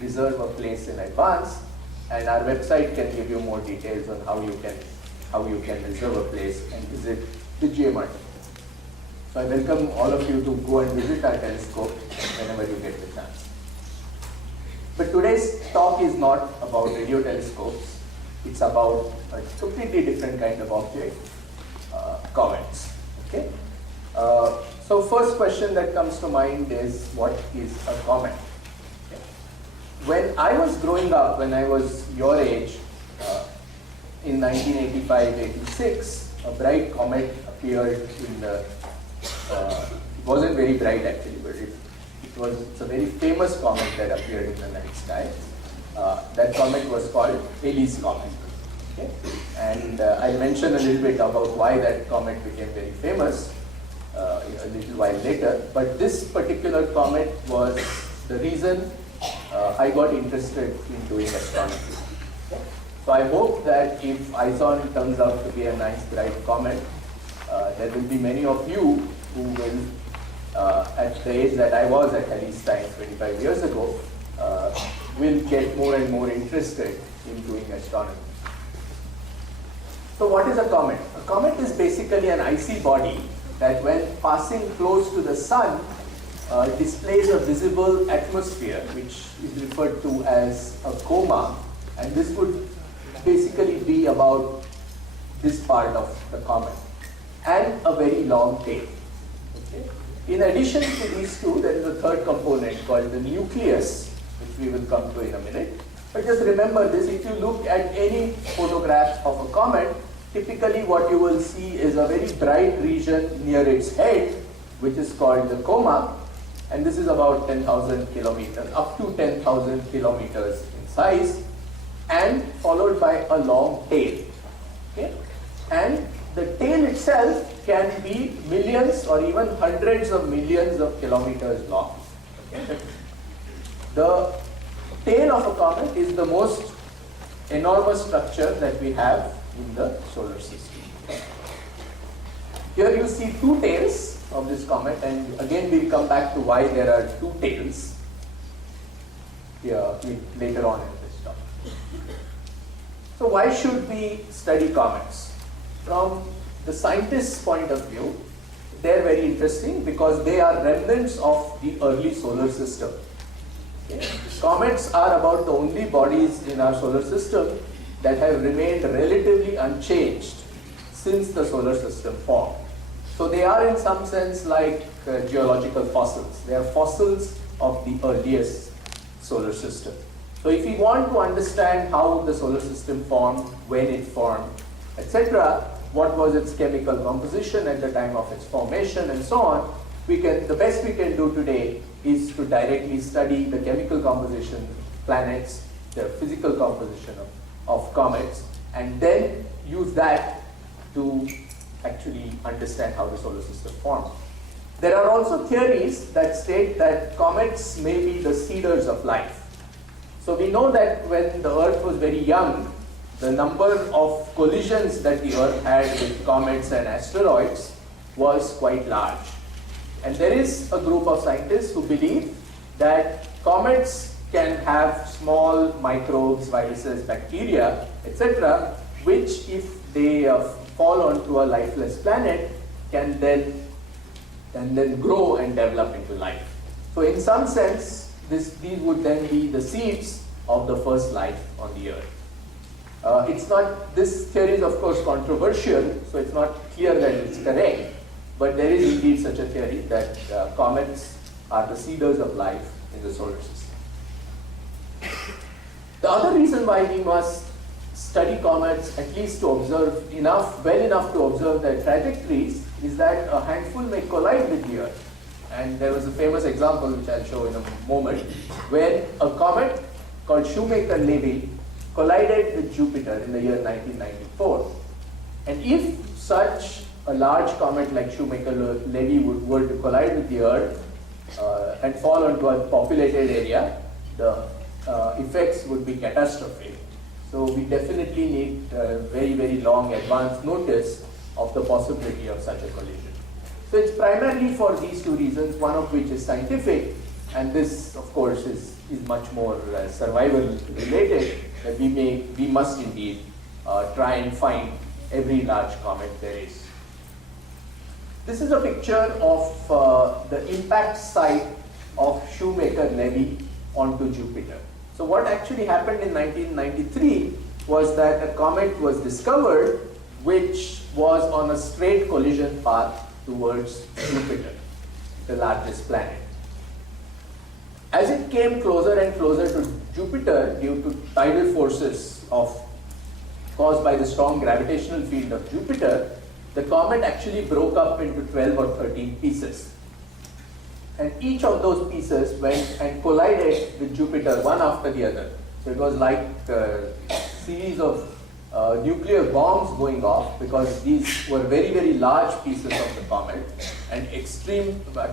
reserve a place in advance, and our website can give you more details on how you can reserve a place and visit the GMRT. So I welcome all of you to go and visit our telescope whenever you get the chance. But today's talk is not about radio telescopes. It's about a completely different kind of object, comets. Okay. So first question that comes to mind is, what is a comet? Okay. When I was growing up, when I was your age, in 1985-86, a bright comet appeared in the. It wasn't very bright actually, but it's a very famous comet that appeared in the night sky. That comet was called Halley's Comet. Okay? And I'll mention a little bit about why that comet became very famous a little while later. But this particular comet was the reason I got interested in doing astronomy. Okay? So I hope that if ISON turns out to be a nice bright comet, there will be many of you who will, at the age that I was at Halley's time 25 years ago, will get more and more interested in doing astronomy. So what is a comet? A comet is basically an icy body that when passing close to the sun displays a visible atmosphere, which is referred to as a coma, and this would basically be about this part of the comet, and a very long tail. Okay. In addition to these two, there is a third component called the nucleus, which we will come to in a minute. But just remember this, if you look at any photograph of a comet, typically what you will see is a very bright region near its head, which is called the coma, and this is about 10,000 kilometers, up to 10,000 kilometers in size, and followed by a long tail. Okay? And the tail itself can be millions or even hundreds of millions of kilometers long. Okay? The tail of a comet is the most enormous structure that we have in the solar system. Here you see two tails of this comet, and again we'll come back to why there are two tails here later on in this talk. So why should we study comets? From the scientist's point of view, they're very interesting because they are remnants of the early solar system. Okay? Comets are about the only bodies in our solar system that have remained relatively unchanged since the solar system formed. So they are in some sense like geological fossils. They are fossils of the earliest solar system. So if we want to understand how the solar system formed, when it formed, etc., what was its chemical composition at the time of its formation, and so on, the best we can do today is to directly study the chemical composition of planets, the physical composition of comets, and then use that to actually understand how the solar system formed. There are also theories that state that comets may be the seeders of life. So we know that when the Earth was very young, the number of collisions that the Earth had with comets and asteroids was quite large. And there is a group of scientists who believe that comets can have small microbes, viruses, bacteria, etc., which if they fall onto a lifeless planet can then grow and develop into life. So in some sense, these would then be the seeds of the first life on the Earth. This theory is of course controversial, so it's not clear that it's correct, but there is indeed such a theory that comets are the seeders of life in the solar system. The other reason why we must study comets, at least to observe well enough to observe their trajectories, is that a handful may collide with the Earth. And there was a famous example which I'll show in a moment, where a comet called Shoemaker-Levy collided with Jupiter in the year 1994. And if such a large comet like Shoemaker-Levy were to collide with the Earth and fall onto a populated area, the effects would be catastrophic. So we definitely need very, very long advance notice of the possibility of such a collision. So it's primarily for these two reasons, one of which is scientific, and this, of course, is is much more survival related, that we must indeed try and find every large comet there is. This is a picture of the impact site of Shoemaker-Levy onto Jupiter. So what actually happened in 1993 was that a comet was discovered which was on a straight collision path towards Jupiter, the largest planet. As it came closer and closer to Jupiter due to tidal forces caused by the strong gravitational field of Jupiter, the comet actually broke up into 12 or 13 pieces. And each of those pieces went and collided with Jupiter one after the other. So it was like a series of nuclear bombs going off, because these were very, very large pieces of the comet and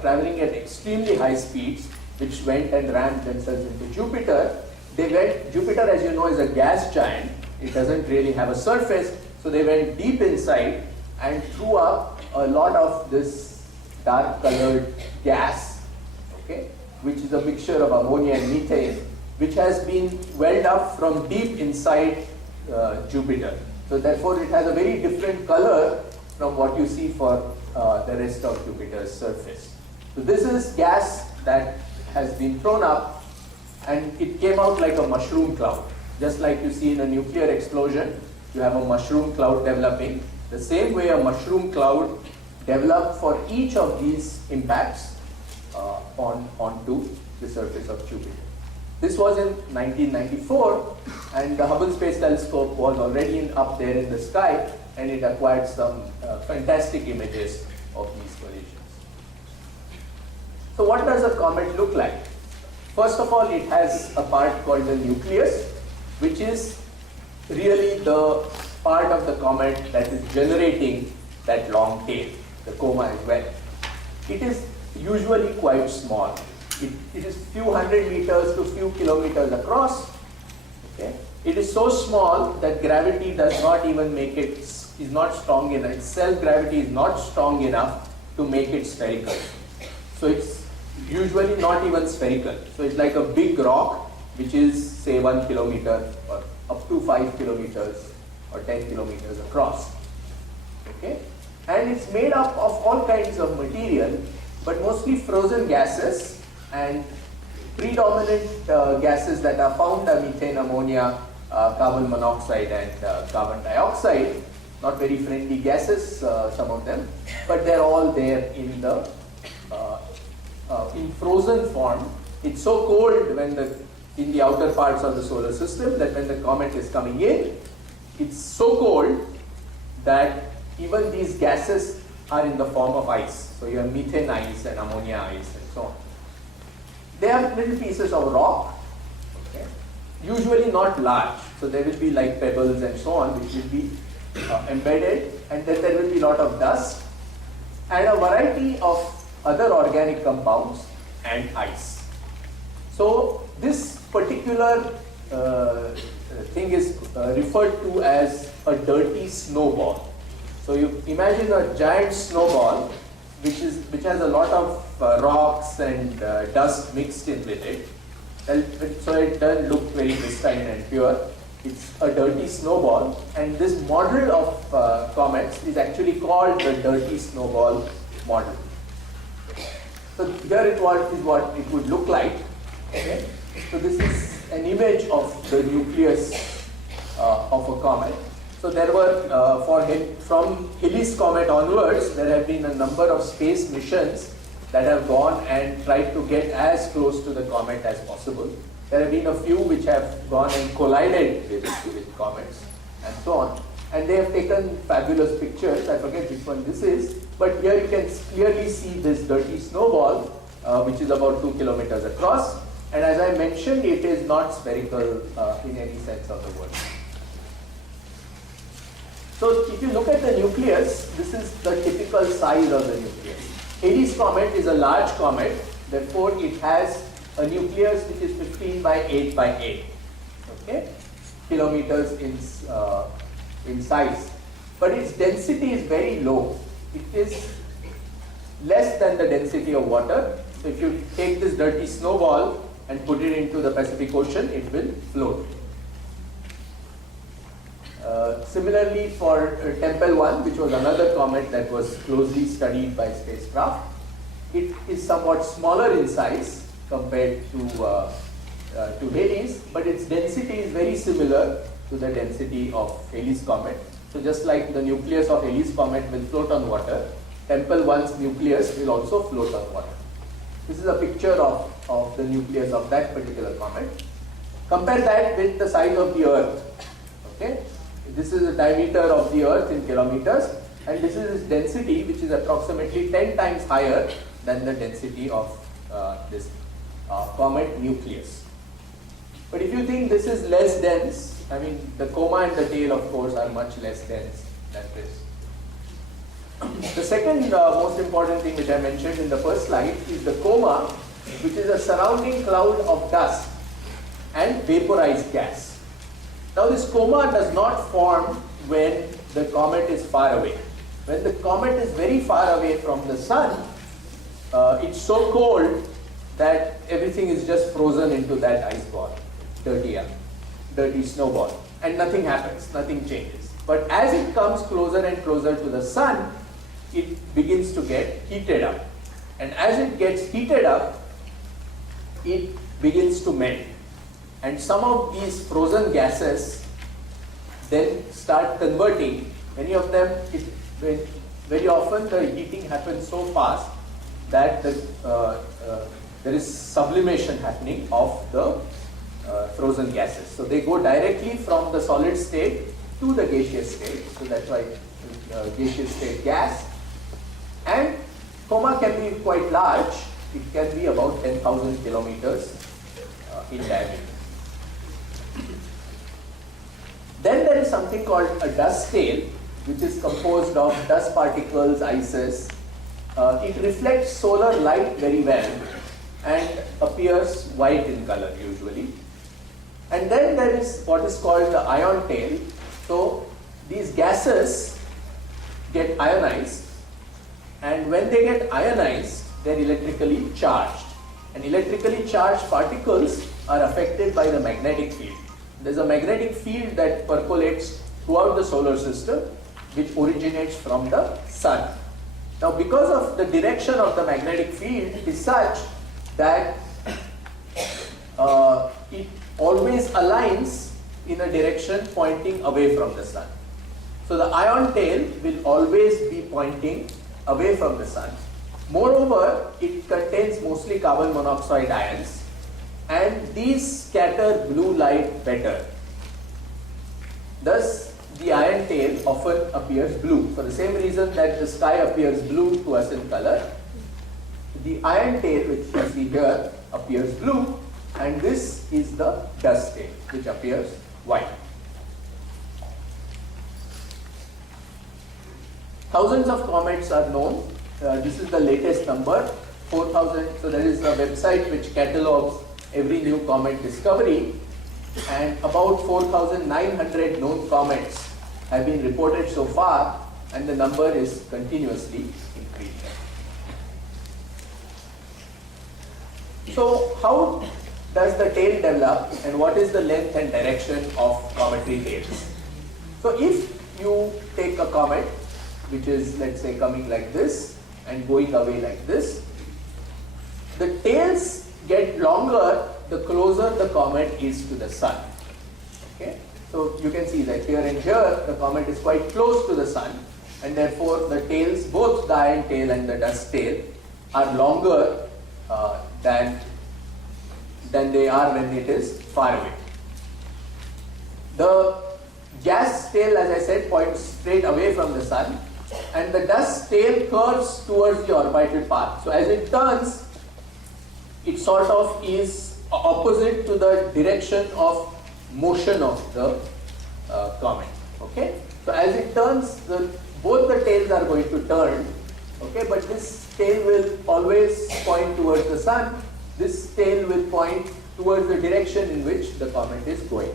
traveling at extremely high speeds, which went and rammed themselves into Jupiter. Jupiter, as you know, is a gas giant. It doesn't really have a surface, so they went deep inside and threw up a lot of this dark colored gas, okay, which is a mixture of ammonia and methane, which has been welled up from deep inside Jupiter. So therefore it has a very different color from what you see for the rest of Jupiter's surface. So this is gas that has been thrown up, and it came out like a mushroom cloud. Just like you see in a nuclear explosion, you have a mushroom cloud developing. The same way a mushroom cloud developed for each of these impacts onto the surface of Jupiter. This was in 1994, and the Hubble Space Telescope was already up there in the sky, and it acquired some fantastic images of these collisions. So what does a comet look like? First of all, it has a part called the nucleus, which is really the part of the comet that is generating that long tail, the coma as well. It is usually quite small. It is few hundred meters to few kilometers across. Okay? It is so small that gravity does not even make it, is not strong enough. Its self-gravity is not strong enough to make it spherical. So it's usually not even spherical. So it's like a big rock, which is say 1 kilometer or up to 5 kilometers or 10 kilometers across. Okay? And it's made up of all kinds of material, but mostly frozen gases, and predominant gases that are found are methane, ammonia, carbon monoxide, and carbon dioxide. Not very friendly gases, some of them, but they're all there in the in frozen form. It's so cold in the outer parts of the solar system that when the comet is coming in, it's so cold that even these gases are in the form of ice. So you have methane ice and ammonia ice and so on. They are little pieces of rock, okay, usually not large. So there will be like pebbles and so on, which will be embedded, and then there will be a lot of dust and a variety of other organic compounds and ice. So this particular thing is referred to as a dirty snowball. So you imagine a giant snowball which has a lot of rocks and dust mixed in with it. So it doesn't look very pristine and pure. It's a dirty snowball, and this model of comets is actually called the dirty snowball model. So here is what it would look like. Okay? So this is an image of the nucleus of a comet. So there were, from Halley's Comet onwards, there have been a number of space missions that have gone and tried to get as close to the comet as possible. There have been a few which have gone and collided with comets and so on. And they have taken fabulous pictures. I forget which one this is, but here you can clearly see this dirty snowball, which is about 2 kilometers across. And as I mentioned, it is not spherical in any sense of the word. So if you look at the nucleus, this is the typical size of the nucleus. Halley's Comet is a large comet, therefore it has a nucleus which is 15 by 8 by 8, okay, kilometers in size. But its density is very low. It is less than the density of water. So if you take this dirty snowball and put it into the Pacific Ocean, it will float. Similarly for Tempel 1, which was another comet that was closely studied by spacecraft, it is somewhat smaller in size compared to Halley's, but its density is very similar to the density of Halley's comet. So just like the nucleus of Halley's comet will float on water, Tempel 1's nucleus will also float on water. This is a picture of the nucleus of that particular comet. Compare that with the size of the Earth. Okay? This is the diameter of the Earth in kilometers, and this is its density, which is approximately 10 times higher than the density of this comet nucleus. But if you think this is less dense, I mean the coma and the tail of course are much less dense than this. The second most important thing which I mentioned in the first slide is the coma, which is a surrounding cloud of dust and vaporized gas. Now this coma does not form when the comet is far away. When the comet is very far away from the sun, it's so cold that everything is just frozen into that ice ball, dirty snowball, and nothing happens, nothing changes. But as it comes closer and closer to the sun, it begins to get heated up. And as it gets heated up, it begins to melt. And some of these frozen gases then start converting. Many of them, very often the heating happens so fast that there is sublimation happening of the frozen gases. So they go directly from the solid state to the gaseous state. So that's why gaseous state gas. And coma can be quite large. It can be about 10,000 kilometers in diameter. Then there is something called a dust tail, which is composed of dust particles, ices. It reflects solar light very well and appears white in color usually. And then there is what is called the ion tail. So these gases get ionized, and when they get ionized, they are electrically charged. And electrically charged particles are affected by the magnetic field. There is a magnetic field that percolates throughout the solar system, which originates from the sun. Now, because of the direction of the magnetic field is such that it always aligns in a direction pointing away from the sun. So the ion tail will always be pointing away from the sun. Moreover, it contains mostly carbon monoxide ions, and these scatter blue light better. Thus, the ion tail often appears blue. For the same reason that the sky appears blue to us in color, the ion tail, which you see here, appears blue, and this is the dust tail, which appears white. Thousands of comets are known. This is the latest number, 4,000. So there is a website which catalogs every new comet discovery, and about 4,900 known comets have been reported so far, and the number is continuously increasing. So how does the tail develop, and what is the length and direction of cometary tails? So if you take a comet which is, let's say, coming like this and going away like this, the tails get longer the closer the comet is to the sun. Okay? So you can see that here and here the comet is quite close to the sun, and therefore the tails, both the ion tail and the dust tail, are longer than they are when it is far away. The gas tail, as I said, points straight away from the sun, and the dust tail curves towards the orbital path. So as it turns, it sort of is opposite to the direction of motion of the comet. Okay? So as it turns, both the tails are going to turn. Okay? But this tail will always point towards the sun. This tail will point towards the direction in which the comet is going.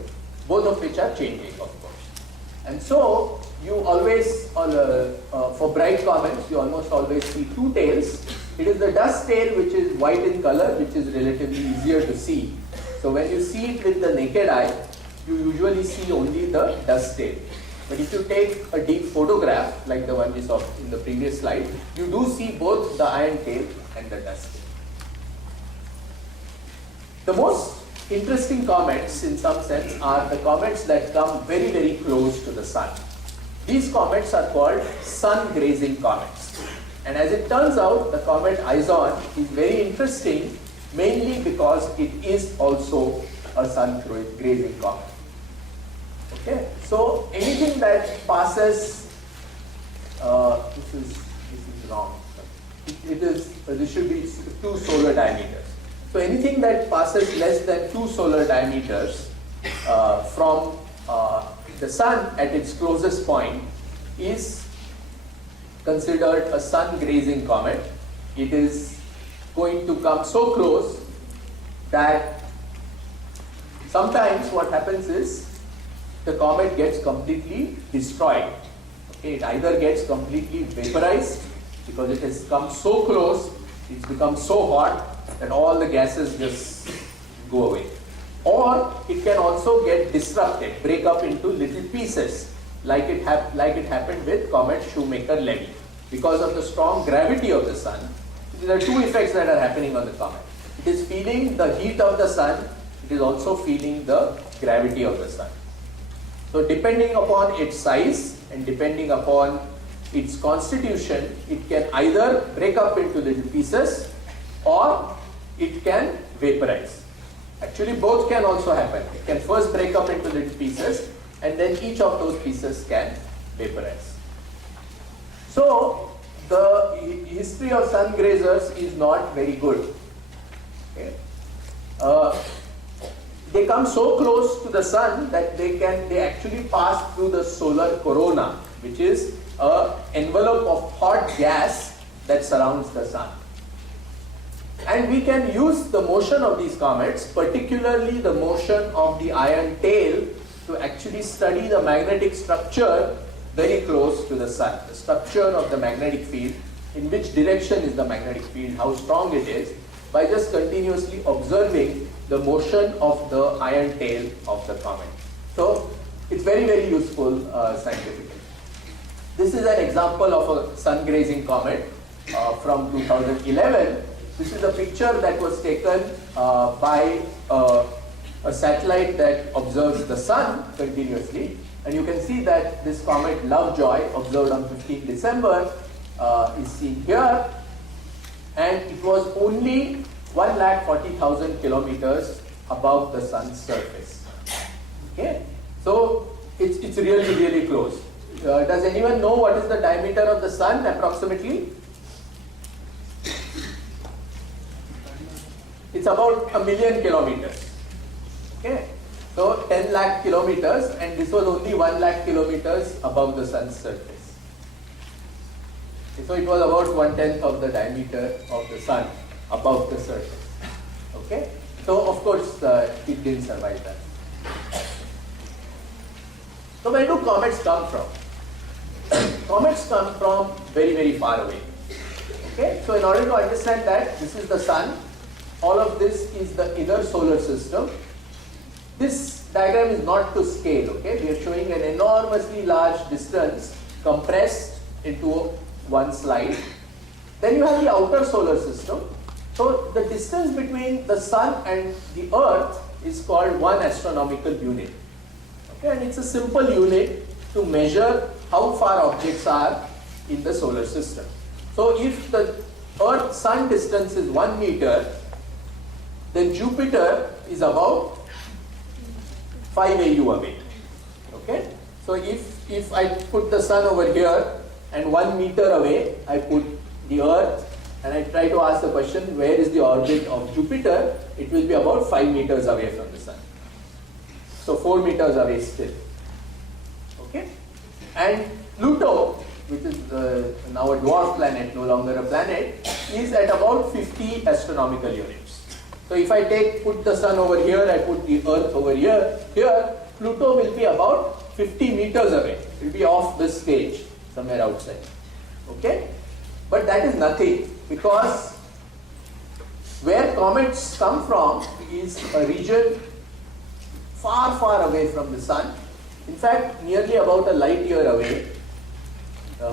Both of which are changing, of course. And so you always, for bright comets, you almost always see two tails. It is the dust tail which is white in color, which is relatively easier to see. So when you see it with the naked eye, you usually see only the dust tail. But if you take a deep photograph, like the one we saw in the previous slide, you do see both the iron tail and the dust tail. The most interesting comets, in some sense, are the comets that come very, very close to the sun. These comets are called sun-grazing comets. And as it turns out, the comet ISON is very interesting, mainly because it is also a sun-grazing comet. Okay, so anything that passes, this is wrong. This should be 2 solar diameters. So anything that passes less than 2 solar diameters from the sun at its closest point is considered a sun-grazing comet. It is going to come so close that sometimes what happens is the comet gets completely destroyed. Okay, it either gets completely vaporized because it has come so close, it's become so hot that all the gases just go away. Or it can also get disrupted, break up into little pieces, like it happened with Comet Shoemaker-Levy. Because of the strong gravity of the sun, there are 2 effects that are happening on the comet. It is feeling the heat of the sun, it is also feeling the gravity of the sun. So depending upon its size and depending upon its constitution, it can either break up into little pieces or it can vaporize. Actually, both can also happen. It can first break up into little pieces and then each of those pieces can vaporize. So the history of sun grazers is not very good. Okay? They come so close to the sun that they actually pass through the solar corona, which is an envelope of hot gas that surrounds the sun. And we can use the motion of these comets, particularly the motion of the iron tail, to actually study the magnetic structure very close to the sun. The structure of the magnetic field, in which direction is the magnetic field, how strong it is, by just continuously observing the motion of the iron tail of the comet. So it's very, very useful scientifically. This is an example of a sun-grazing comet from 2011. This is a picture that was taken by a satellite that observes the sun continuously. And you can see that this comet Lovejoy, observed on 15 December, is seen here. And it was only 1,40,000 kilometers above the sun's surface. Okay, so it's really, really close. Does anyone know what is the diameter of the sun approximately? It's about 1 million kilometers. Okay, so 10 lakh kilometers, and this was only 1 lakh kilometers above the sun's surface. Okay, so it was about 1/10 of the diameter of the sun above the surface. Okay, so of course it didn't survive that. So where do comets come from? Comets come from very, very far away. Okay, so in order to understand that, this is the sun. All of this is the inner solar system. This diagram is not to scale. Okay, we are showing an enormously large distance compressed into one slide. Then you have the outer solar system. So the distance between the sun and the earth is called 1 astronomical unit. Okay, and it's a simple unit to measure how far objects are in the solar system. So if the Earth-Sun distance is 1 meter, then Jupiter is about 5 AU away. Okay, so if I put the sun over here and 1 meter away, I put the Earth, and I try to ask the question, where is the orbit of Jupiter? It will be about 5 meters away from the sun. So 4 meters away still. Okay, and Pluto, which is now a dwarf planet, no longer a planet, is at about 50 astronomical units. So if I put the sun over here, I put the Earth over here, Pluto will be about 50 meters away. It will be off this stage, somewhere outside. Okay? But that is nothing, because where comets come from is a region far, far away from the sun. In fact, nearly about a light year away,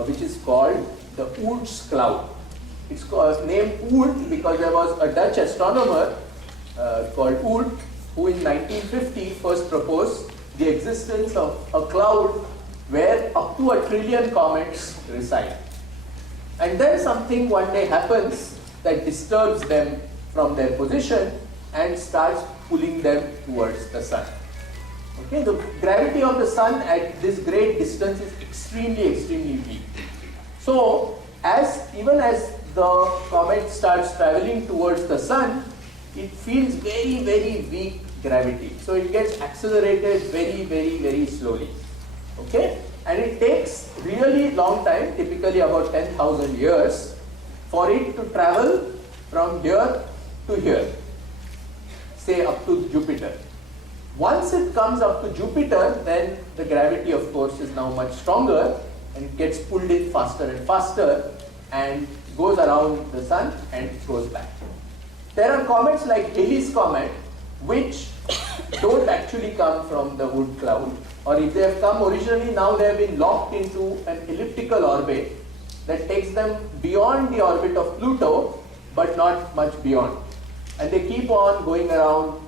which is called the Oort's cloud. It's named Oort because there was a Dutch astronomer called Oort who in 1950 first proposed the existence of a cloud where up to 1 trillion comets reside. And then something one day happens that disturbs them from their position and starts pulling them towards the sun. Okay, the gravity of the sun at this great distance is extremely, extremely weak. So, even as the comet starts traveling towards the sun, it feels very, very weak gravity. So it gets accelerated very, very, very slowly. Okay? And it takes really long time, typically about 10,000 years, for it to travel from here to here, say up to Jupiter. Once it comes up to Jupiter, then the gravity of course is now much stronger and it gets pulled in faster and faster and goes around the sun and goes back. There are comets like Halley's Comet which don't actually come from the Oort cloud, or if they have come originally, now they have been locked into an elliptical orbit that takes them beyond the orbit of Pluto but not much beyond. And they keep on going around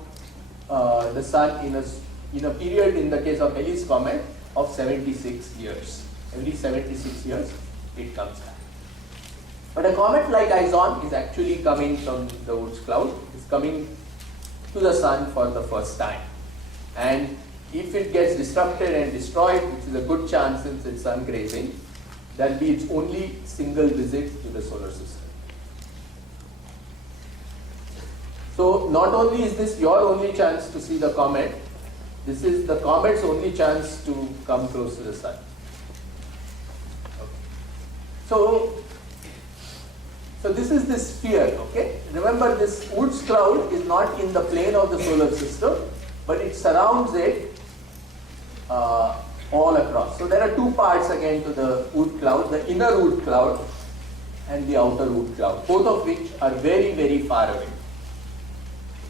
the sun in a period, in the case of Halley's Comet, of 76 years. Every 76 years it comes back. But a comet like ISON is actually coming from the Oort's cloud. It's coming to the sun for the first time. And if it gets disrupted and destroyed, which is a good chance since it's sungrazing, that will be its only single visit to the solar system. So not only is this your only chance to see the comet, this is the comet's only chance to come close to the sun. Okay. So this is this sphere, okay? Remember, this Oort's cloud is not in the plane of the solar system, but it surrounds it all across. So there are two parts again to the Oort cloud, the inner Oort cloud and the outer Oort cloud, both of which are very, very far away.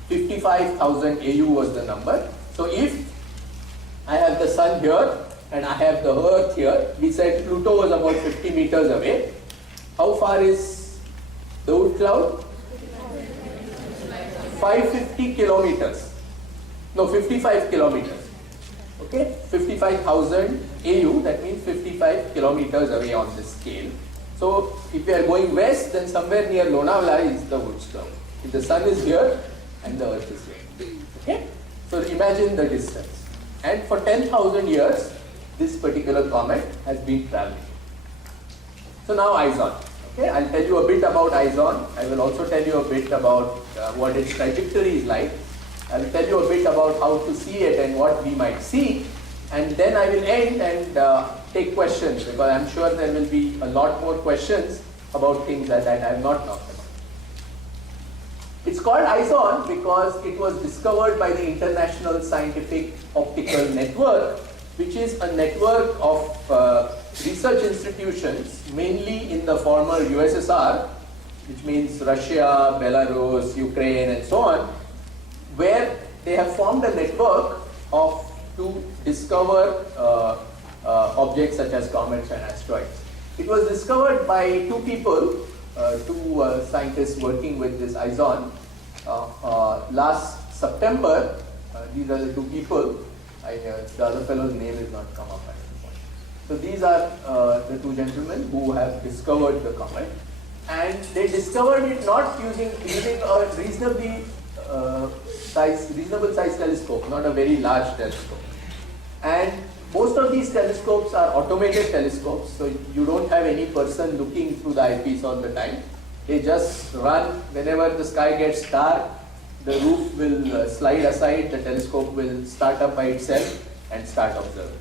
55,000 AU was the number. So if I have the sun here and I have the earth here, we said Pluto was about 50 meters away. How far is the Oort cloud? 550 kilometers. No, 55 kilometers. Okay, 55,000 AU, that means 55 kilometers away on this scale. So if we are going west, then somewhere near Lonavala is the Oort's cloud. If the sun is here and the earth is here. Okay, so imagine the distance. And for 10,000 years, this particular comet has been traveling. So now ISON. Okay, I'll tell you a bit about ISON. I will also tell you a bit about what its trajectory is like. I will tell you a bit about how to see it and what we might see. And then I will end and take questions, because I'm sure there will be a lot more questions about things that I have not talked about. It's called ISON because it was discovered by the International Scientific Optical Network, which is a network of research institutions, mainly in the former USSR, which means Russia, Belarus, Ukraine, and so on, where they have formed a network to discover objects such as comets and asteroids. It was discovered by two people, two scientists working with this ISON last September. These are the two people. The other fellow's name is not come up at this point. So these are the two gentlemen who have discovered the comet, and they discovered it not using a reasonable size telescope, not a very large telescope. And most of these telescopes are automated telescopes, so you don't have any person looking through the eyepiece all the time. They just run whenever the sky gets dark. The roof will slide aside, the telescope will start up by itself and start observing.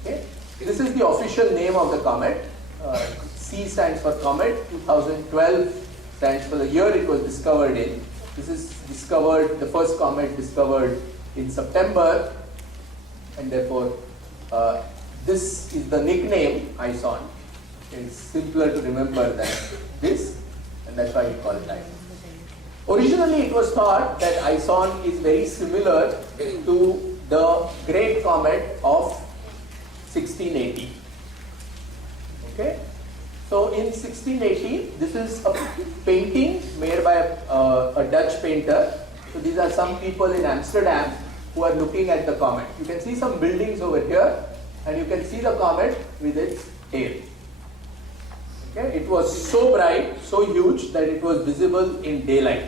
Okay? This is the official name of the comet. C stands for comet, 2012 stands for the year it was discovered in. This is the first comet discovered in September, and therefore this is the nickname ISON. It's simpler to remember than this, and that's why we call it ISON. Originally, it was thought that ISON is very similar to the Great Comet of 1680. Okay? So in 1680, this is a painting made by a Dutch painter. So these are some people in Amsterdam who are looking at the comet. You can see some buildings over here, and you can see the comet with its tail. Okay? It was so bright, so huge that it was visible in daylight.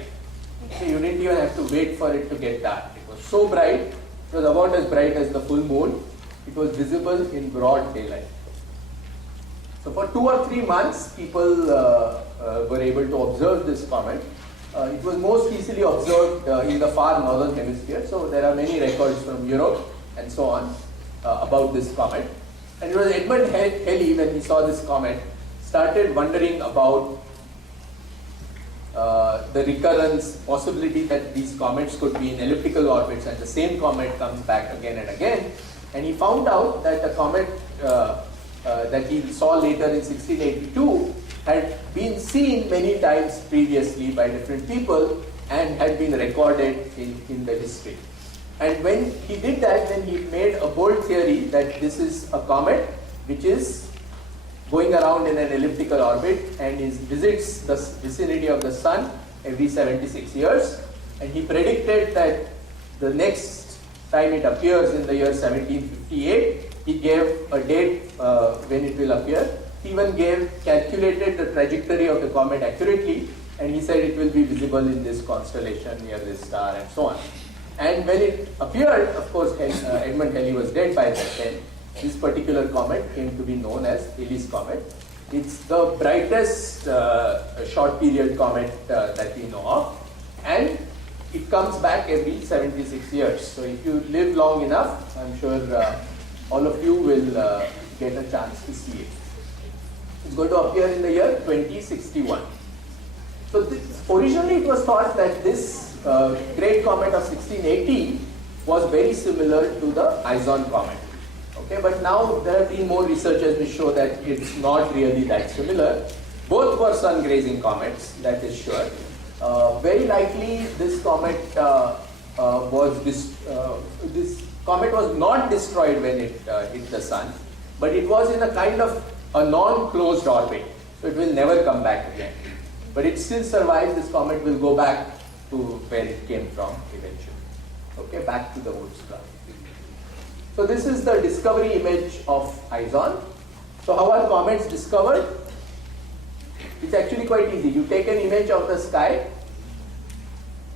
Okay? You didn't even have to wait for it to get dark. It was so bright, it was about as bright as the full moon. It was visible in broad daylight. So for 2 or 3 months, people were able to observe this comet. It was most easily observed in the far northern hemisphere. So there are many records from Europe and so on about this comet. And it was Edmund Halley, when he saw this comet, started wondering about the recurrence possibility that these comets could be in elliptical orbits and the same comet comes back again and again. And he found out that the comet that he saw later in 1682 had been seen many times previously by different people and had been recorded in the history. And when he did that, then he made a bold theory that this is a comet which is going around in an elliptical orbit and visits the vicinity of the sun every 76 years. And he predicted that the next time it appears in the year 1758, he gave a date when it will appear. He even calculated the trajectory of the comet accurately, and he said it will be visible in this constellation near this star and so on. And when it appeared, of course, Edmund Halley was dead by that time. This particular comet came to be known as Halley's Comet. It's the brightest short period comet that we know of, and it comes back every 76 years. So if you live long enough, I'm sure all of you will get a chance to see it. It's going to appear in the year 2061. So originally it was thought that this Great Comet of 1680 was very similar to the ISON comet. Okay, but now there have been more researchers which show that it's not really that similar. Both were Sungrazing comets, that is sure. Very likely this comet this comet was not destroyed when it hit the sun, but it was in a kind of a non-closed orbit, so it will never come back again. But it still survives. This comet will go back to where it came from eventually. Okay, back to the old star. So this is the discovery image of ISON. So how are comets discovered? It's actually quite easy. You take an image of the sky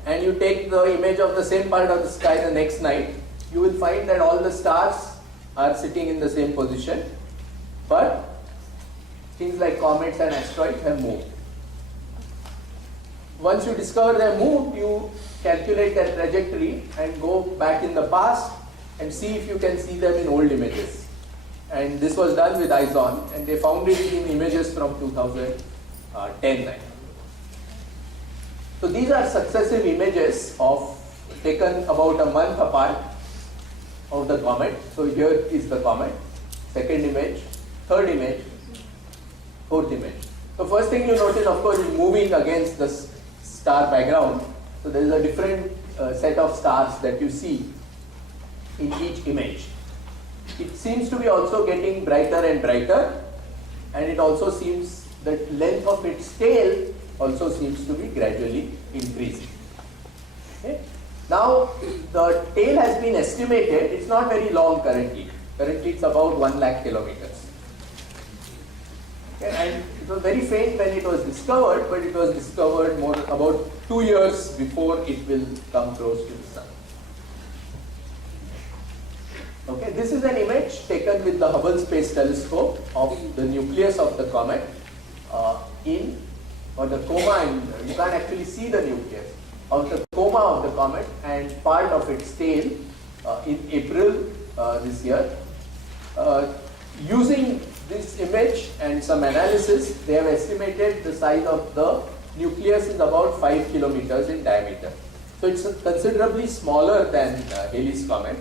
and you take the image of the same part of the sky the next night. You will find that all the stars are sitting in the same position, but things like comets and asteroids have moved. Once you discover they have moved, you calculate their trajectory and go back in the past and see if you can see them in old images. And this was done with ISON, and they found it in images from 2010. So these are successive images taken about a month apart of the comet. So here is the comet, second image, third image, fourth image. So first thing you notice, of course, is moving against the star background. So there is a different set of stars that you see in each image. It seems to be also getting brighter and brighter, and it also seems that length of its tail also seems to be gradually increasing. Okay? Now the tail has been estimated. It's not very long currently. Currently it's about 1 lakh kilometers. Okay? And it was very faint when it was discovered, but it was discovered about 2 years before it will come close to the sun. Okay, this is an image taken with the Hubble Space Telescope of the nucleus of the comet the coma, and you can't actually see the nucleus of the coma of the comet and part of its tail in April this year. Using this image and some analysis, they have estimated the size of the nucleus is about 5 kilometers in diameter. So it's considerably smaller than Halley's Comet.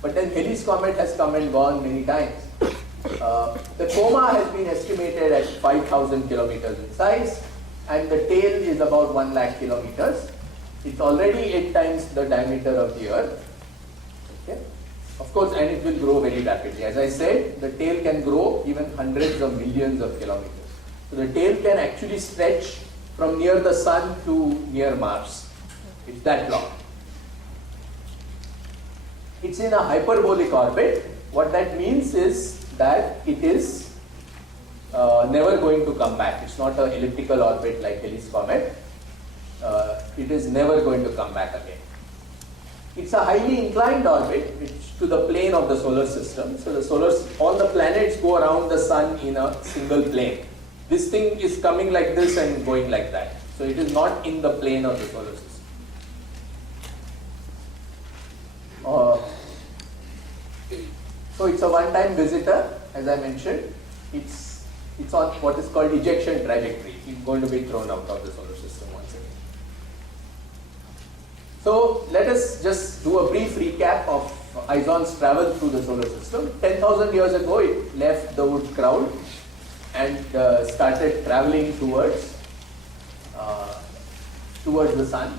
But then Halley's Comet has come and gone many times. The coma has been estimated at 5,000 kilometers in size, and the tail is about 1 lakh kilometers. It's already 8 times the diameter of the Earth. Okay? Of course, and it will grow very rapidly. As I said, the tail can grow even hundreds of millions of kilometers. So the tail can actually stretch from near the Sun to near Mars. It's that long. It's in a hyperbolic orbit. What that means is that it is never going to come back. It's not an elliptical orbit like Halley's Comet. It is never going to come back again. It's a highly inclined orbit, to the plane of the solar system. So all the planets go around the Sun in a single plane. This thing is coming like this and going like that. So it is not in the plane of the solar system. So it's a one-time visitor, as I mentioned. It's on what is called ejection trajectory. It's going to be thrown out of the solar system once again. So let us just do a brief recap of ISON's travel through the solar system. 10,000 years ago, it left the Oort crowd and started traveling towards the Sun.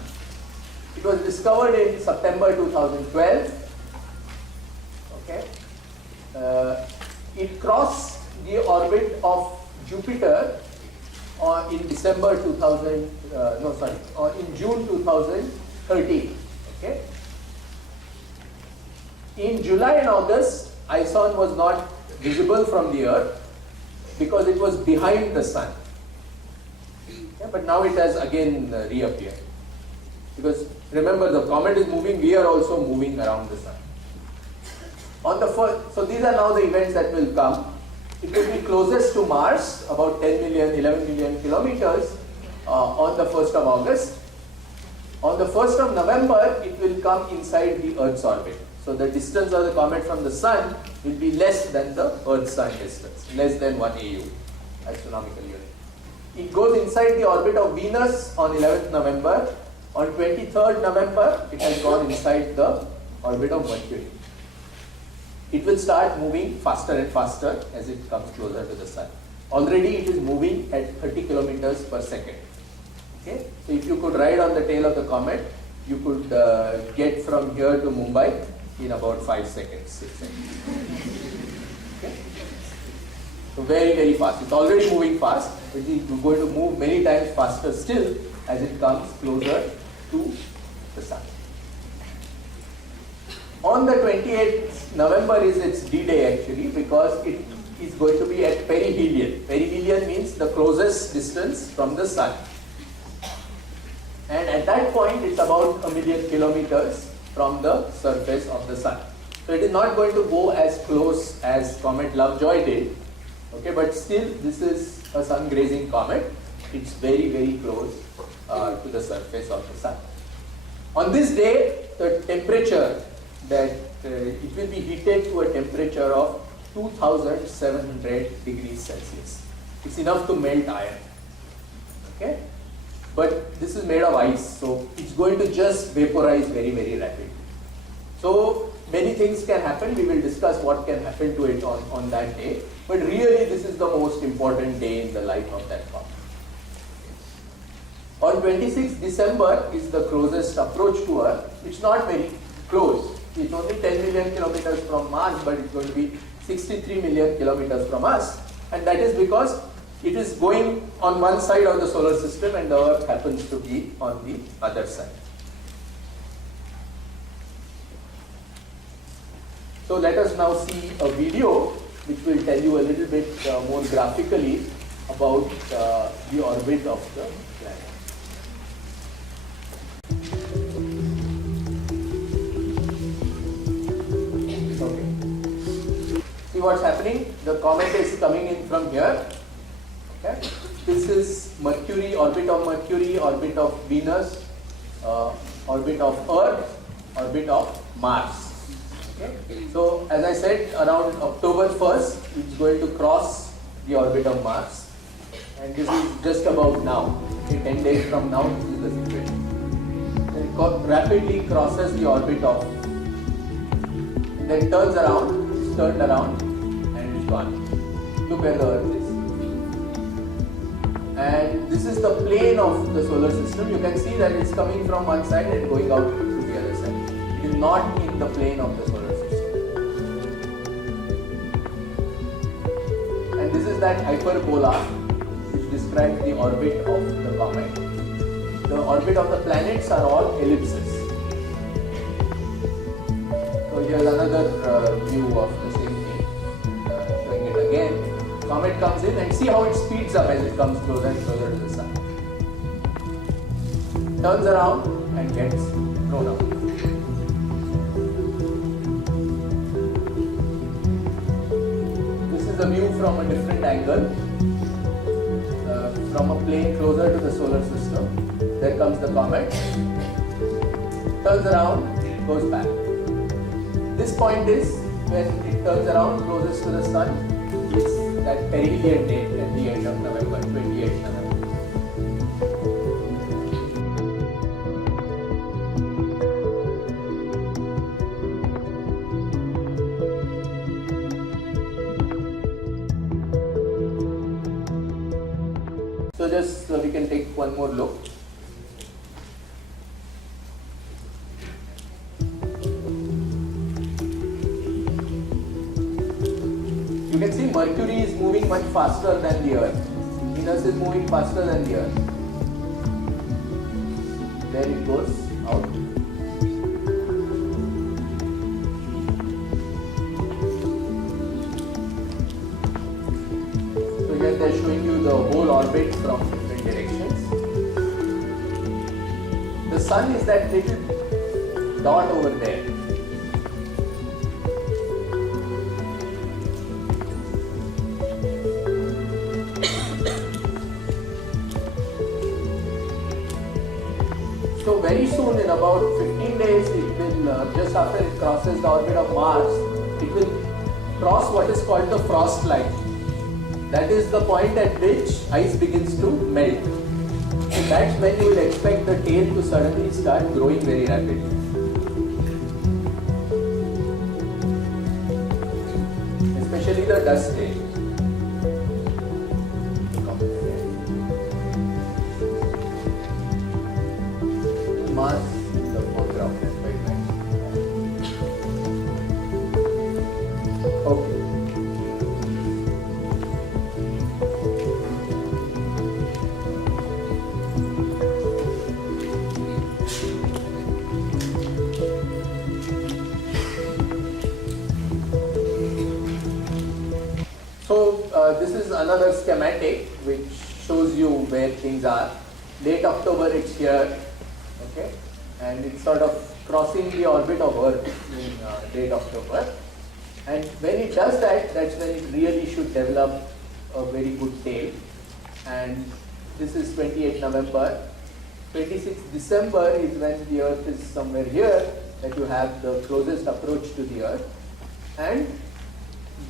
It was discovered in September 2012. Okay. It crossed the orbit of Jupiter in June 2013. Okay. In July and August, ISON was not visible from the Earth because it was behind the Sun. Okay, but now it has again reappeared. Because remember, the comet is moving, we are also moving around the Sun. So these are now the events that will come. It will be closest to Mars, about 10 million, 11 million kilometers on the 1st of August. On the 1st of November, it will come inside the Earth's orbit. So the distance of the comet from the Sun will be less than the Earth-Sun distance, less than 1 AU, astronomical unit. It goes inside the orbit of Venus on 11th November. On 23rd November, it has gone inside the orbit of Mercury. It will start moving faster and faster as it comes closer to the Sun. Already it is moving at 30 kilometers per second. Okay? So if you could ride on the tail of the comet, you could get from here to Mumbai in about 5 seconds, 6 seconds. Okay? So very, very fast. It's already moving fast, but it's going to move many times faster still as it comes closer to the Sun. On the 28th November is its D-Day actually, because it is going to be at perihelion. Perihelion means the closest distance from the Sun. And at that point, it's about 1 million kilometers from the surface of the Sun. So it is not going to go as close as Comet Lovejoy did. Okay, but still, this is a sun-grazing comet. It's very, very close to the surface of the Sun. On this day, the temperature that it will be heated to a temperature of 2,700 degrees Celsius. It's enough to melt iron. Okay? But this is made of ice, so it's going to just vaporize very, very rapidly. So many things can happen. We will discuss what can happen to it on that day. But really, this is the most important day in the life of that comet. On 26th December is the closest approach to Earth. It's not very close. It's only 10 million kilometers from Mars, but it's going to be 63 million kilometers from us. And that is because it is going on one side of the solar system and the Earth happens to be on the other side. So let us now see a video which will tell you a little bit more graphically about the orbit of the planet. See what's happening? The comet is coming in from here. Okay. This is Mercury, orbit of Mercury, orbit of Venus, orbit of Earth, orbit of Mars. Okay. So as I said, around October 1st, it's going to cross the orbit of Mars. And this is just about now. Okay, 10 days from now, this is the situation. Then it rapidly crosses the orbit of, then turns around, it's turned around, and gone. Look where the Earth is. And this is the plane of the solar system. You can see that it's coming from one side and going out to the other side. It is not in the plane of the solar system. And this is that hyperbola which describes the orbit of the comet. The orbit of the planets are all ellipses. So here's another view of the same thing, showing it again. Comet comes in and see how it speeds up as it comes closer and closer to the sun. Turns around and gets thrown out. This is a view from a different angle, from a plane closer to the solar system. There comes the comet, turns around, goes back. This point is when it turns around closest to the sun, is that perihelion date at the end of November, 28th November. So just we can take one more look. You can see Mercury is moving much faster than the Earth. Venus is moving faster than the Earth. There it goes out. So here they are showing you the whole orbit from different directions. The sun is that little dot over there. So very soon, in about 15 days, it will, just after it crosses the orbit of Mars, it will cross what is called the frost line. That is the point at which ice begins to melt. So that's when you will expect the tail to suddenly start growing very rapidly. Especially the dust tail. Mars in the foreground, that's quite nice. Okay. So this is another schematic which shows you where things are. Late October it's here. Okay, and it's sort of crossing the orbit of Earth in late October, and when it does that, that's when it really should develop a very good tail. And this is 28th November. 26th December is when the Earth is somewhere here, that you have the closest approach to the Earth, and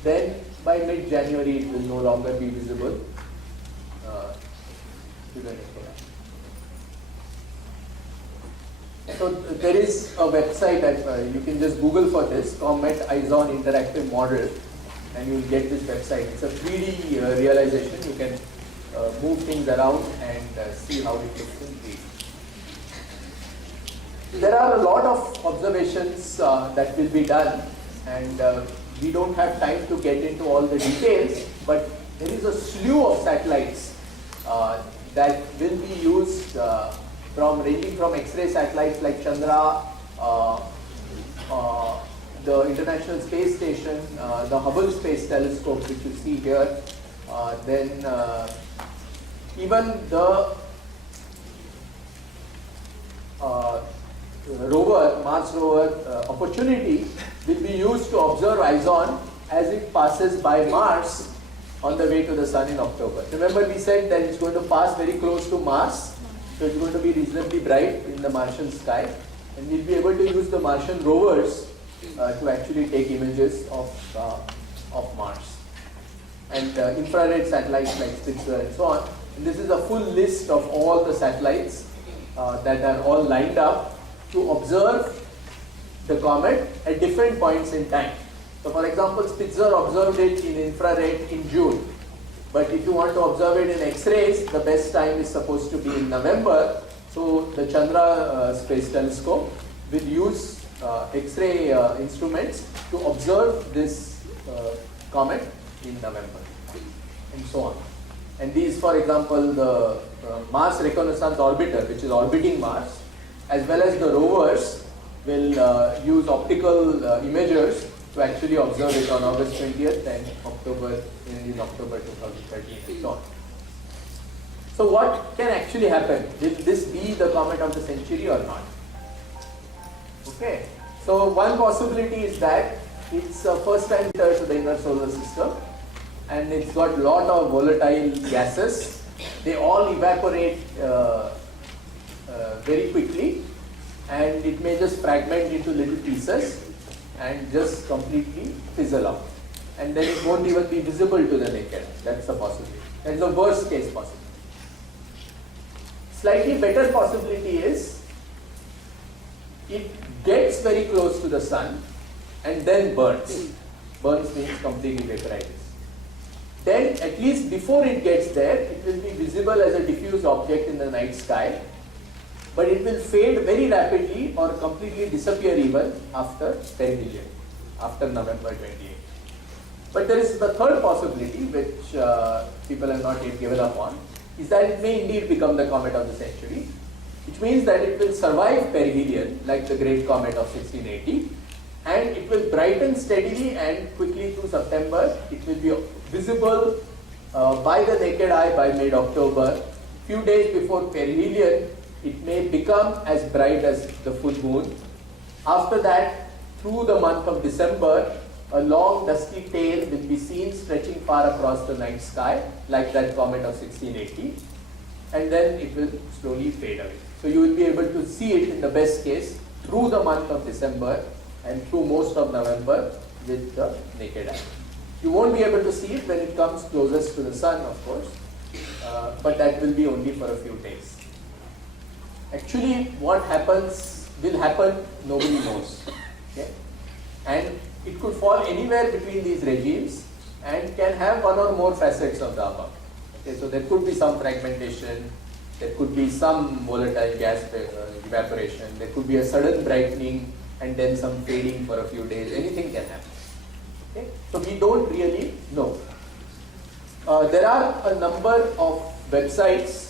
then by mid-January it will no longer be visible to the Nicola. So there is a website that you can just Google for this, Comet ISON Interactive Model, and you will get this website. It's a 3D realization. You can move things around and see how it looks in 3D. There are a lot of observations that will be done, and we don't have time to get into all the details, but there is a slew of satellites that will be used ranging from X-ray satellites like Chandra, the International Space Station, the Hubble Space Telescope which you see here, then even the rover, Mars rover Opportunity will be used to observe ISON as it passes by Mars on the way to the Sun in October. Remember we said that it's going to pass very close to Mars. So it's going to be reasonably bright in the Martian sky, and we'll be able to use the Martian rovers to actually take images of Mars. And infrared satellites like Spitzer and so on. And this is a full list of all the satellites that are all lined up to observe the comet at different points in time. So for example, Spitzer observed it in infrared in June. But if you want to observe it in X-rays, the best time is supposed to be in November. So the Chandra Space Telescope will use X-ray instruments to observe this comet in November, and so on. And these, for example, the Mars Reconnaissance Orbiter, which is orbiting Mars, as well as the rovers will use optical imagers to actually observe it on August 20th and in October 2013 and so on. So what can actually happen? Will this be the comet of the century or not? Okay. So one possibility is that it's first time entered to the inner solar system, and it's got a lot of volatile gases. They all evaporate very quickly, and it may just fragment into little pieces and just completely fizzle out. And then it won't even be visible to the naked eye. That's a possibility. That's the worst case possibility. Slightly better possibility is it gets very close to the sun and then burns. Burns means completely vaporizes. Then at least before it gets there, it will be visible as a diffuse object in the night sky, but it will fade very rapidly or completely disappear even after perihelion, after November 28. But there is the third possibility, which people have not yet given up on, is that it may indeed become the comet of the century, which means that it will survive perihelion like the great comet of 1680, and it will brighten steadily and quickly through September. It will be visible by the naked eye by mid-October. Few days before perihelion, it may become as bright as the full moon. After that, through the month of December, a long dusty tail will be seen stretching far across the night sky, like that comet of 1680, and then it will slowly fade away. So you will be able to see it in the best case through the month of December and through most of November with the naked eye. You won't be able to see it when it comes closest to the sun, of course, but that will be only for a few days. Actually, what will happen, nobody knows. Okay? And it could fall anywhere between these regimes and can have one or more facets of the above. Okay, so there could be some fragmentation, there could be some volatile gas evaporation, there could be a sudden brightening and then some fading for a few days. Anything can happen. Okay? So we don't really know. There are a number of websites,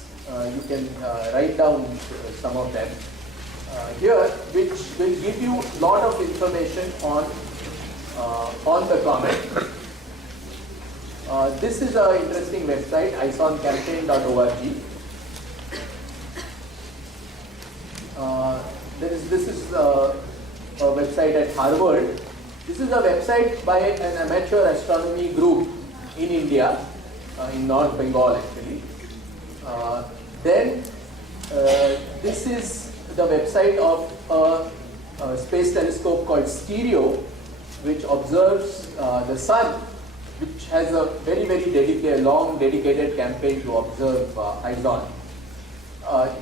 you can write down some of them here, which will give you a lot of information on the comet. This is an interesting website, isoncampaign.org. This is a website at Harvard. This is a website by an amateur astronomy group in India, in North Bengal actually. This is the website of a space telescope called Stereo, which observes the sun, which has a very long dedicated campaign to observe ISON.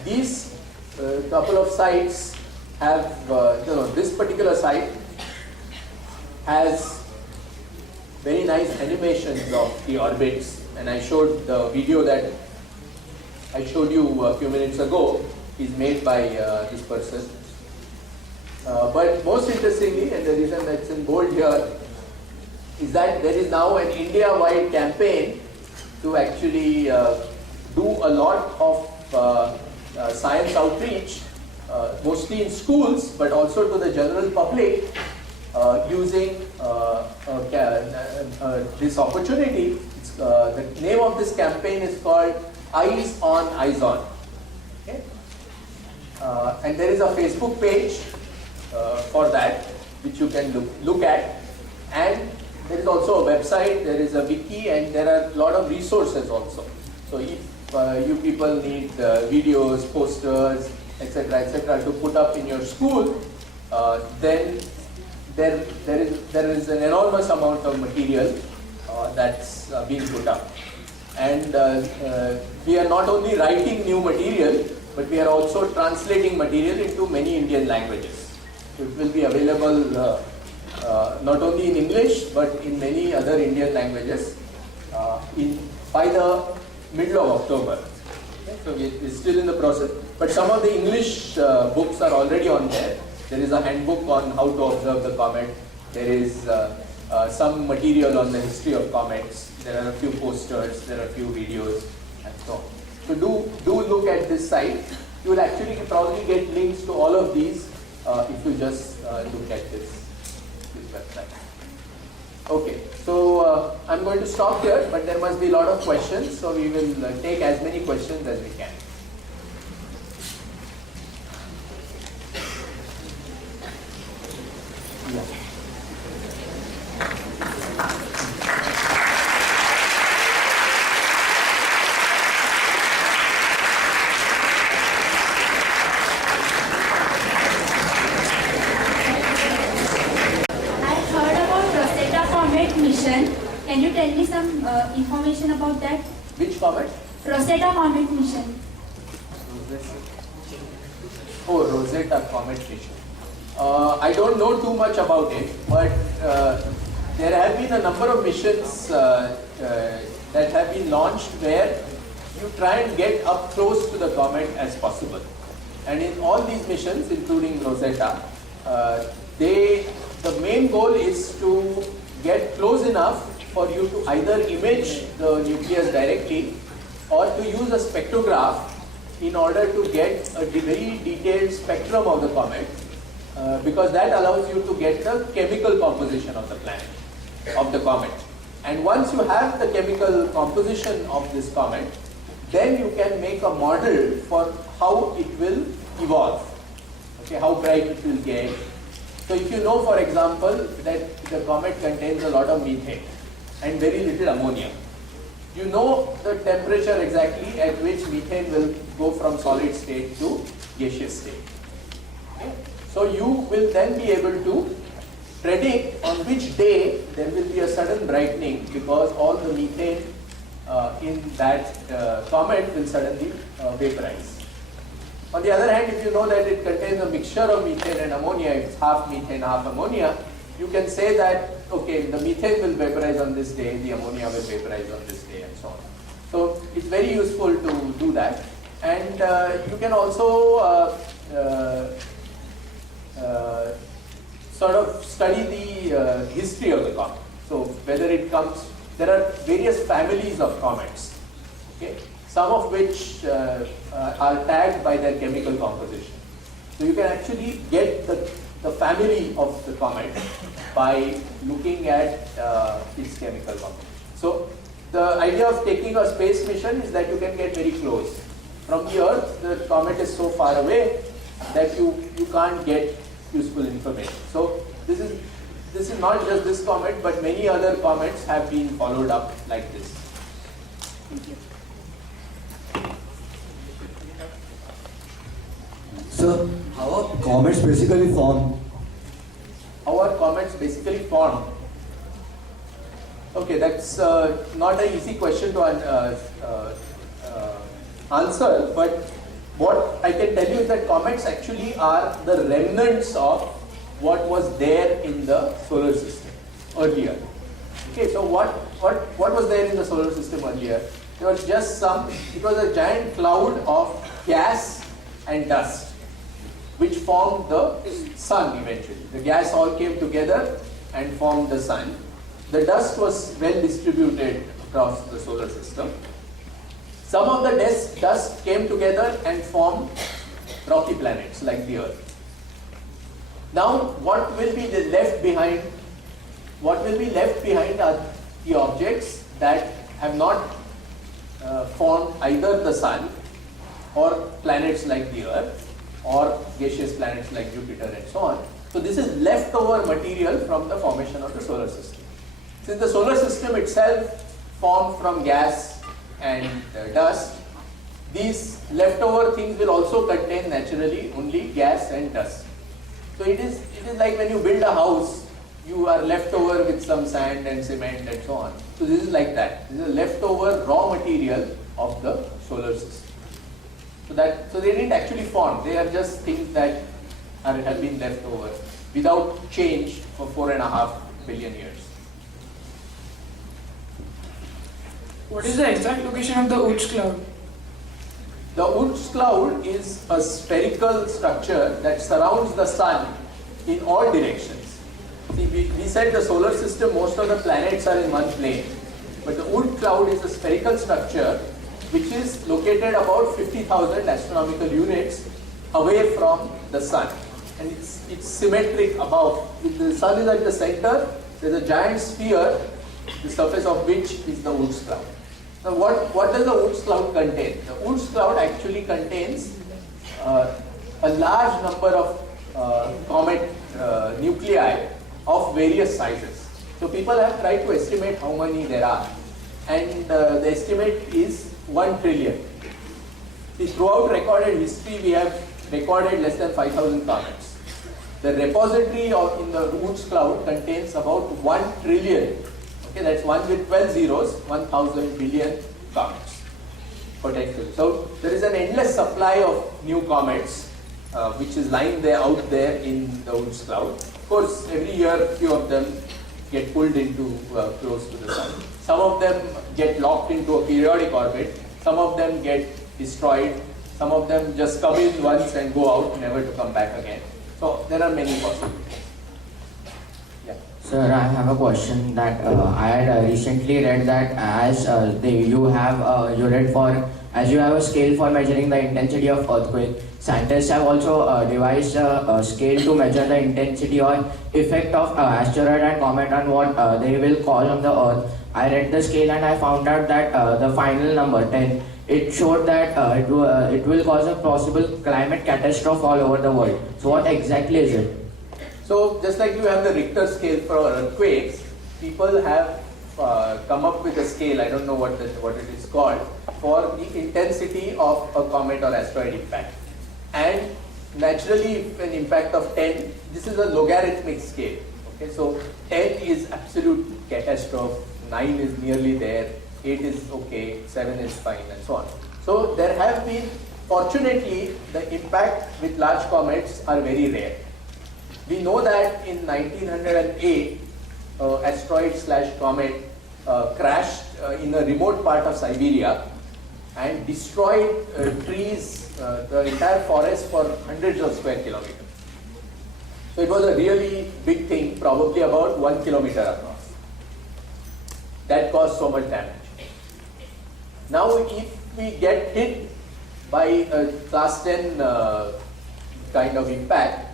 These couple of sites have, this particular site has very nice animations of the orbits, and I showed the video that I showed you a few minutes ago is made by this person. But most interestingly, and the reason that's in bold here, is that there is now an India-wide campaign to actually do a lot of science outreach, mostly in schools, but also to the general public, using this opportunity. The name of this campaign is called Eyes on ISON. Okay? And there is a Facebook page for that, which you can look at. And there is also a website, there is a wiki, and there are a lot of resources also. So if you people need videos, posters, etc., to put up in your school, then there is an enormous amount of material that's being put up. And we are not only writing new material, but we are also translating material into many Indian languages. So it will be available not only in English but in many other Indian languages by the middle of October. Okay, so we're still in the process, but some of the English books are already on there. There is a handbook on how to observe the comet. There is some material on the history of comets. There are a few posters, there are a few videos, and so on. So do look at this site. You will actually probably get links to all of these if you just look at this website. Okay, so I'm going to stop here, but there must be a lot of questions, so we will take as many questions as we can. Yeah. Can you tell me some information about that? Which comet? Rosetta Comet mission. Oh, Rosetta Comet mission. I don't know too much about it, but there have been a number of missions that have been launched where you try and get up close to the comet as possible. And in all these missions, including Rosetta, the main goal is to get close enough for you to either image the nucleus directly or to use a spectrograph in order to get a very detailed spectrum of the comet, because that allows you to get the chemical composition of the planet, of the comet. And once you have the chemical composition of this comet, then you can make a model for how it will evolve, okay, how bright it will get. So if you know, for example, that the comet contains a lot of methane and very little ammonia, you know the temperature exactly at which methane will go from solid state to gaseous state. Okay? So you will then be able to predict on which day there will be a sudden brightening, because all the methane in that comet will suddenly vaporize. On the other hand, if you know that it contains a mixture of methane and ammonia, it's half methane, half ammonia, you can say that, okay, the methane will vaporize on this day, the ammonia will vaporize on this day, and so on. So it's very useful to do that. And you can also sort of study the history of the comet. So whether it comes, there are various families of comets, okay, some of which are tagged by their chemical composition. So you can actually get the family of the comet by looking at its chemical composition. So the idea of taking a space mission is that you can get very close. From the Earth, the comet is so far away that you can't get useful information. So this is not just this comet, but many other comets have been followed up like this. Thank you. So, how are comets basically formed? How are comets basically formed? Okay, that's not an easy question to answer, but what I can tell you is that comets actually are the remnants of what was there in the solar system earlier. Okay, so what was there in the solar system earlier? There was just it was a giant cloud of gas and dust, which formed the sun eventually. The gas all came together and formed the sun. The dust was well distributed across the solar system. Some of the dust came together and formed rocky planets like the Earth. Now, what will be left behind? What will be left behind are the objects that have not formed either the sun or planets like the Earth, or gaseous planets like Jupiter and so on. So this is leftover material from the formation of the solar system. Since the solar system itself formed from gas and dust, these leftover things will also contain naturally only gas and dust. So it is like when you build a house, you are left over with some sand and cement and so on. So this is like that. This is a leftover raw material of the solar system. So they didn't actually form. They are just things that have been left over without change for 4.5 billion years. What is the exact location of the Oort cloud? The Oort cloud is a spherical structure that surrounds the sun in all directions. See, we said the solar system, most of the planets are in one plane, but the Oort cloud is a spherical structure which is located about 50,000 astronomical units away from the sun, and it's symmetric above. If the sun is at the center, there's a giant sphere, the surface of which is the Oort cloud. Now, what does the Oort cloud contain? The Oort cloud actually contains a large number of comet nuclei of various sizes. So people have tried to estimate how many there are, and the estimate is 1 trillion. See, throughout recorded history, we have recorded less than 5,000 comets. The repository in the Oort cloud contains about 1 trillion. Okay, that's 1 with 12 zeros, 1,000 billion comets potentially. So there is an endless supply of new comets which is lying there out there in the Oort cloud. Of course, every year a few of them get pulled into close to the sun. Some of them get locked into a periodic orbit. Some of them get destroyed. Some of them just come in once and go out, never to come back again. So there are many possibilities. Sir, I have a question that I had recently read that as you have a scale for measuring the intensity of earthquake, scientists have also devised a scale to measure the intensity or effect of asteroid and comet on what they will cause on the earth. I read the scale and I found out that the final number 10, it showed that it will cause a possible climate catastrophe all over the world. So what exactly is it? So just like you have the Richter scale for earthquakes, people have come up with a scale, I don't know what it is called, for the intensity of a comet or asteroid impact. And naturally, if an impact of 10, this is a logarithmic scale. Okay, so 10 is absolute catastrophe, 9 is nearly there, 8 is okay, 7 is fine, and so on. So there have been, fortunately, the impact with large comets are very rare. We know that in 1908, asteroid/comet crashed in a remote part of Siberia and destroyed trees, the entire forest for hundreds of square kilometers. So it was a really big thing, probably about 1 kilometer across. That caused so much damage. Now, if we get hit by a class 10 kind of impact,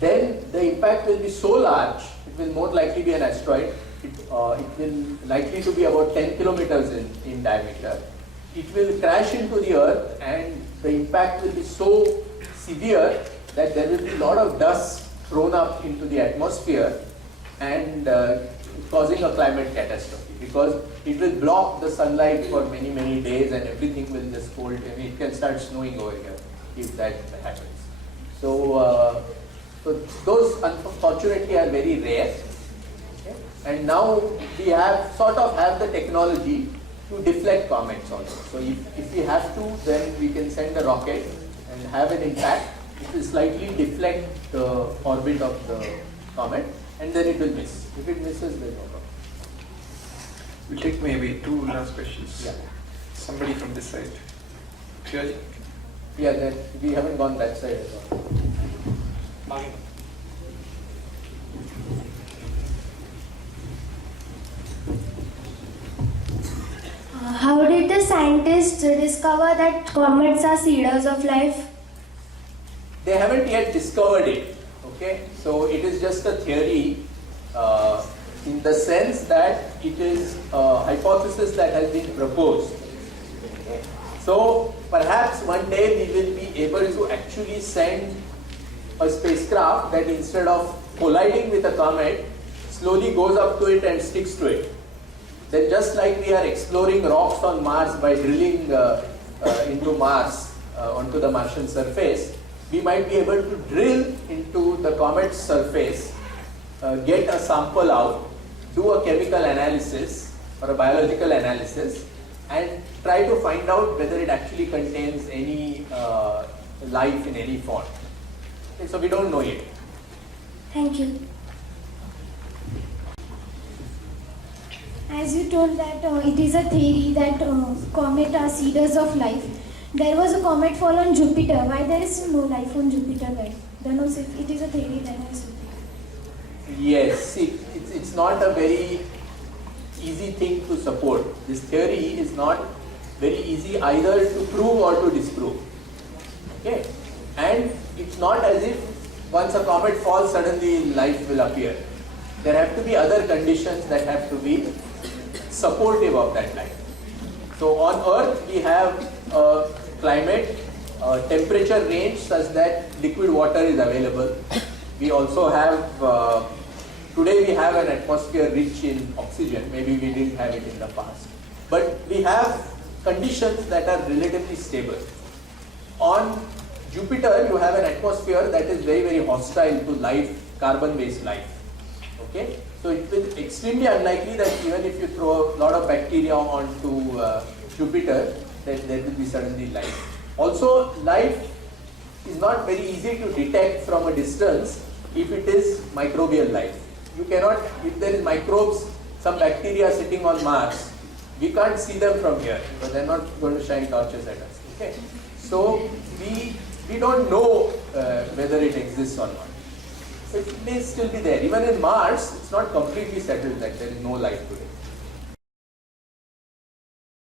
then the impact will be so large, it will more likely be an asteroid, it will likely to be about 10 kilometers in diameter. It will crash into the earth and the impact will be so severe that there will be a lot of dust thrown up into the atmosphere and causing a climate catastrophe, because it will block the sunlight for many, many days and everything will just cold. I mean, it can start snowing over here if that happens. So those unfortunately are very rare. Okay? And now we have the technology to deflect comets also. So if we have to, then we can send a rocket and have an impact. It will slightly deflect the orbit of the comet and then it will miss. If it misses, then no problem. We'll take maybe 2 last questions. Yeah. Somebody from this side. Clearly? Yeah, then we haven't gone that side as well. How did the scientists discover that comets are seeders of life? They haven't yet discovered it. Okay, so it is just a theory in the sense that it is a hypothesis that has been proposed. Okay. So perhaps one day we will be able to actually send a spacecraft that instead of colliding with a comet, slowly goes up to it and sticks to it. Then just like we are exploring rocks on Mars by drilling into Mars, onto the Martian surface, we might be able to drill into the comet's surface, get a sample out, do a chemical analysis or a biological analysis, and try to find out whether it actually contains any life in any form. Okay, so we don't know yet. Thank you. As you told that it is a theory that comets are seeders of life. There was a comet fall on Jupiter. Why there is no life on Jupiter? Then? Then also it is a theory that has. Yes, see, it's not a very easy thing to support. This theory is not very easy either to prove or to disprove. Okay, and it's not as if once a comet falls, suddenly life will appear. There have to be other conditions that have to be supportive of that life. So on Earth, we have a climate, temperature range such that liquid water is available. We also have, today we have an atmosphere rich in oxygen. Maybe we didn't have it in the past. But we have conditions that are relatively stable. On Jupiter, you have an atmosphere that is very, very hostile to life, carbon-based life. Okay? So it is extremely unlikely that even if you throw a lot of bacteria onto Jupiter, that there will be suddenly life. Also, life is not very easy to detect from a distance if it is microbial life. You cannot, if there is microbes, some bacteria sitting on Mars, we can't see them from here because they're not going to shine torches at us. Okay? So we don't know whether it exists or not. So it may still be there. Even in Mars, it's not completely settled that there is no life today.